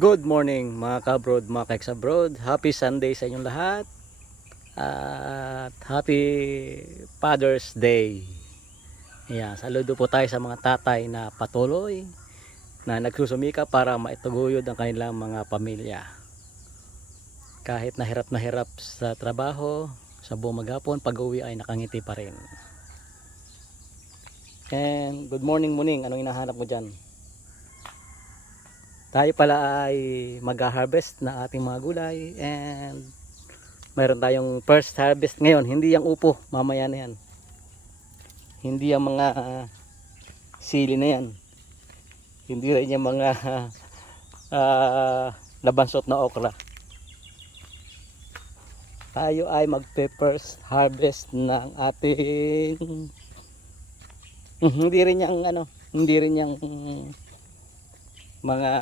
Good morning mga ka-abroad, mga ka-ex-abroad. Happy Sunday sa inyong lahat. At happy Father's Day. Ayan, saludo po tayo sa mga tatay na patuloy na nagsusumika para maitaguyod ang kanilang mga pamilya. Kahit na hirap sa trabaho, sa buong maghapon, pag-uwi ay nakangiti pa rin. And good morning Muning, anong hinahanap mo dyan? Tayo pala ay mag-harvest na ating mga gulay and mayroon tayong first harvest ngayon. Hindi yung upo, mamaya na yan. Hindi yung mga sili na yan. Hindi rin yung mga labansot na okra. Tayo ay magpe-first harvest ng ating hindi rin yung hindi rin yung mga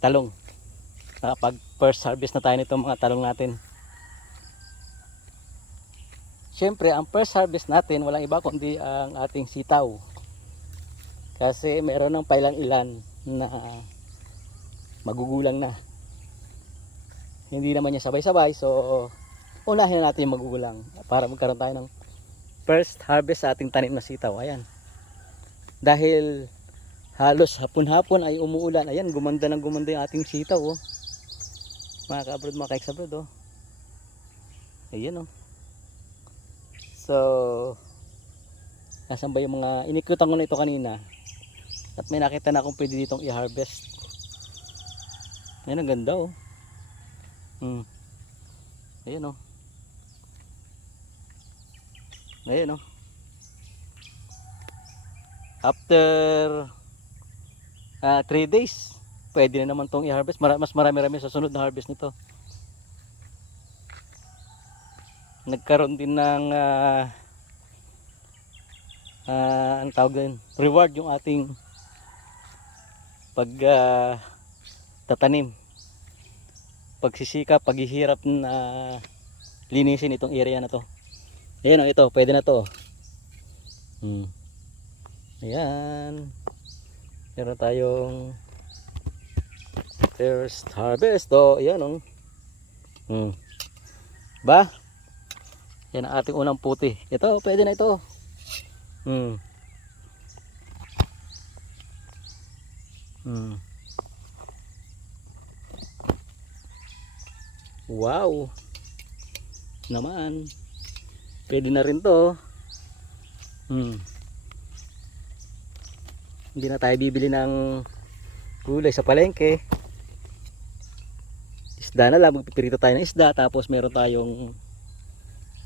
talong. Pag first harvest na tayo nitong mga talong natin. Siyempre, ang first harvest natin walang iba kundi ang ating sitaw. Kasi meron ng pailang ilan na magugulang na. Hindi naman niya sabay-sabay, so unahin na natin yung magugulang para magkaroon tayo ng first harvest sa ating tanim na sitaw. Ayan. Dahil halos hapon-hapon ay umuulan. Ayan, gumanda yung ating sitaw, oh. Mga ka-abroad, mga ka-ex-abroad, oh. Ayan, oh. So, nasan ba yung mga inikutan ko na ito kanina at may nakita na akong pwede ditong i-harvest. Ayan, ang ganda, oh. Ayan, oh. Ayan, oh. After 3 days pwede na naman tong i-harvest. Mas marami-rami sa sunod na harvest nito. Nagkaroon din ng ang tawag din, reward yung ating pag tatanim, pagsisikap, paghihirap na linisin itong area na to. Ayan, ito pwede na to. Ayan, meron tayong first harvest. Ayan, oh. Ba? Yan ang ating unang puti. Ito, pwede na ito. Wow. Naman. Pwede na rin to. Hindi na tayo bibili ng gulay sa palengke. Isda na lang, magpipirito tayo ng isda, tapos meron tayong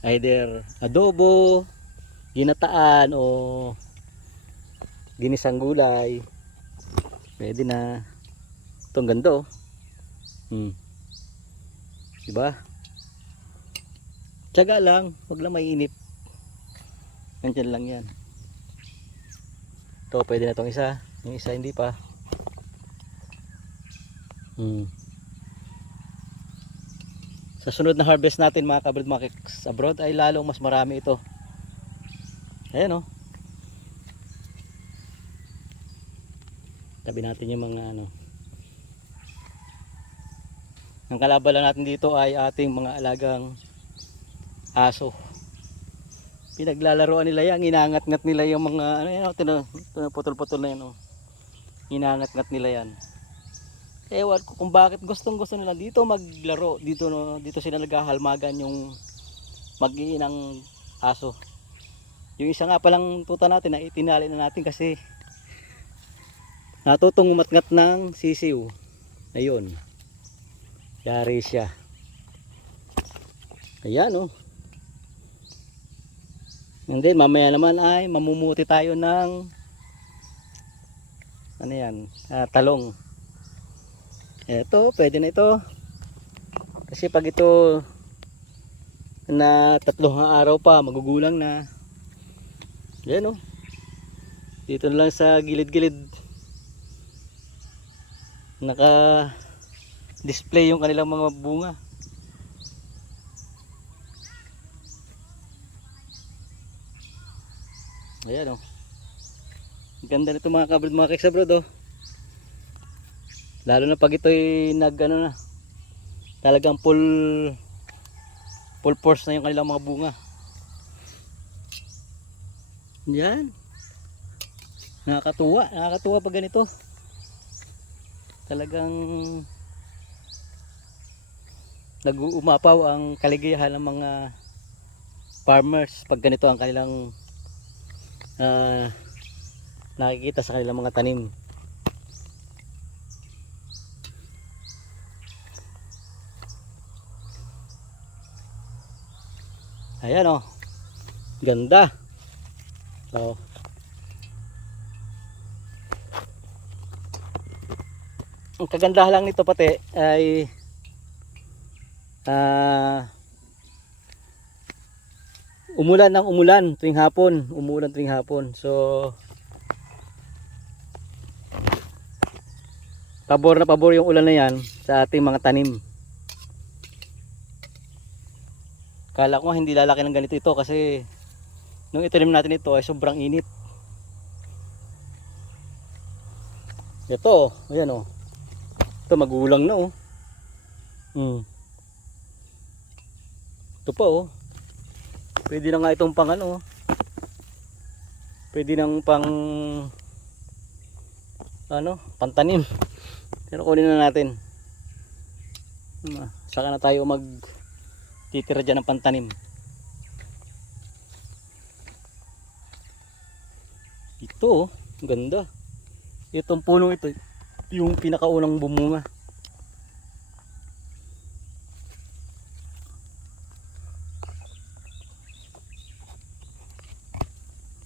either adobo, ginataan o ginisang gulay. Pwede na. Itong ganda, oh. Diba? Tiyaga lang, wag lang mainip. Nandiyan lang yan. Ito pwede na itong isa. Yung isa hindi pa. Sa sunod na harvest natin mga ka-abroad, mga abroad, ay lalong mas marami ito. Ayan, oh. Tabi natin yung mga ang kalaban lang natin dito ay ating mga alagang aso. Pinaglalaroan nila yan, inangat-ngat nila yung mga putol-putol na yan, oh. Inangat-ngat nila yan. Ewan ko kung bakit gustong-gusto nila dito maglaro. Dito sila naghahalmagan yung mag-iinang aso. Yung isa nga palang tuta natin na itinali na natin kasi natutong umatngat ng sisiw. Ayun. Yari siya. Ayan, oh. And then mamaya naman ay mamumuti tayo ng talong. Eto, pwede na ito. Kasi pag ito na 3 araw pa, magugulang na. Yan, oh. Dito na lang sa gilid-gilid naka display yung kanilang mga bunga. Ayan, oh. Ganda nito mga kabrod, mga keksabrod, oh. Lalo na pag ito'y nag ano na, talagang full force na yung kanilang mga bunga. Yan. Nakakatuwa pag ganito. Talagang nag-uumapaw ang kaligayahan ng mga farmers pag ganito ang kanilang nakikita sa kanilang mga tanim. Ayan oh, ganda. So, ang kagandahan lang nito pati ay umulan ng umulan tuwing hapon. So pabor na pabor yung ulan na yan sa ating mga tanim. Kala ko hindi lalaki ng ganito ito kasi nung itanim natin ito ay sobrang init. Ito, ayan oh. Ito magulang na oh. Ito pa oh. Pwede na nga itong pang ano. Pwede nang pantanim. Pero kunin na natin. Saka na tayo titira dyan ng pantanim. Ito, ganda. Itong punong ito, yung pinakaunang bumunga.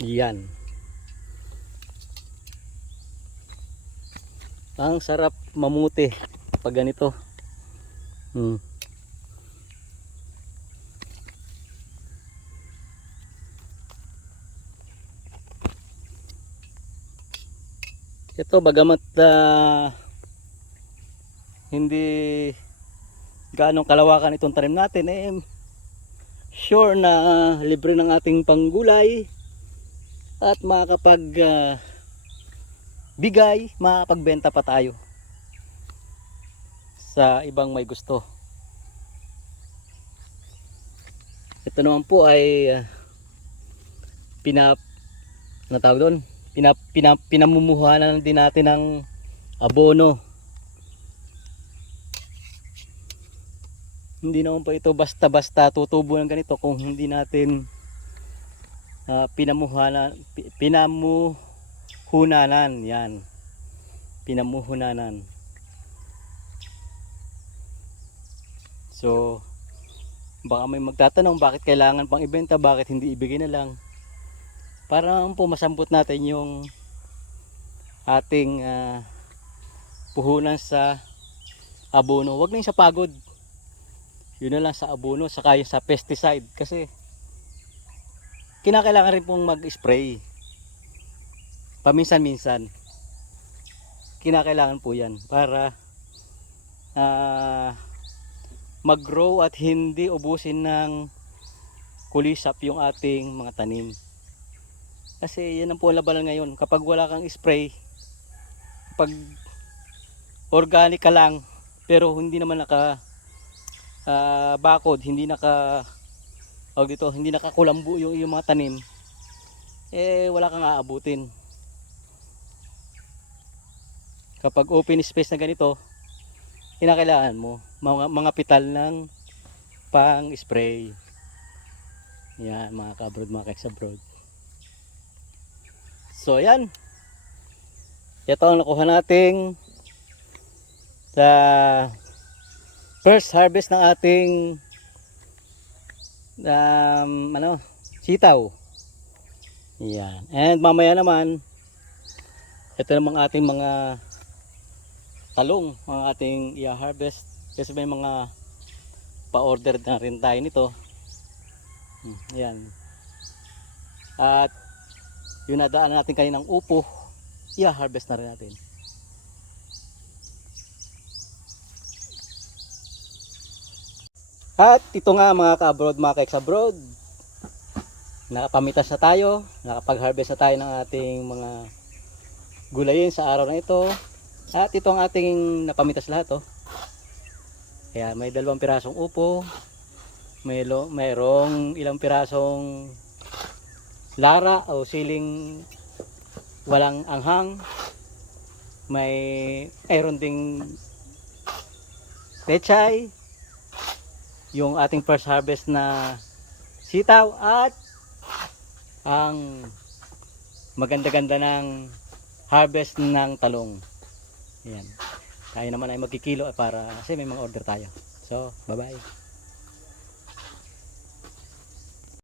Yan. Ang sarap mamuti pag ganito. Ito bagamat hindi gaano kalawakan itong tanim natin, sure na libre ng ating panggulay at makapagbenta pa tayo sa ibang may gusto. Ito naman po ay pinamumuhanan din natin ng abono. Hindi naman po ito basta-basta tutubo ng ganito kung hindi natin pinamuhunanan. Yan, pinamuhunanan. So baka may magtatanong bakit kailangan pang ibenta, bakit hindi ibigay na lang, para po masambot natin yung ating puhunan sa abono. Huwag na yung sa pagod, yun na lang sa abono, saka yung sa pesticide, kasi kinakailangan rin pong mag-spray paminsan-minsan. Kinakailangan po yan para mag-grow at hindi ubusin ng kulisap yung ating mga tanim. Kasi yan ang po labanan ngayon. Kapag wala kang spray, pag organic ka lang pero hindi naman bakod, hindi nakakulambo yung mga tanim, wala kang aabutin. Kapag open space na ganito, kinakailangan mo mga pital ng pang spray. Yan mga kabrod, mga kaex-abroad. So yan, ito ang nakuha nating sa first harvest ng ating sitaw. Yan. And mamaya naman, ito namang ating mga talong, mga ating i-harvest, kasi may mga pa-order na rin tayo nito. Yan. At yung nadaan natin kaninang upo, i-harvest na rin natin. At ito nga mga ka-abroad, mga ka-ex-abroad, nakapamitas na tayo, nakapag-harvest na tayo ng ating mga gulayin sa araw na ito. At ito ang ating napamitas lahat, oh. Kaya may 2 pirasong upo, mayroong ilang pirasong lara o siling walang anghang, mayroon ding pechay, yung ating first harvest na sitaw, at ang maganda-ganda ng harvest ng talong. Ayan. Tayo naman ay magkikilo para kasi may mga order tayo. So, bye-bye.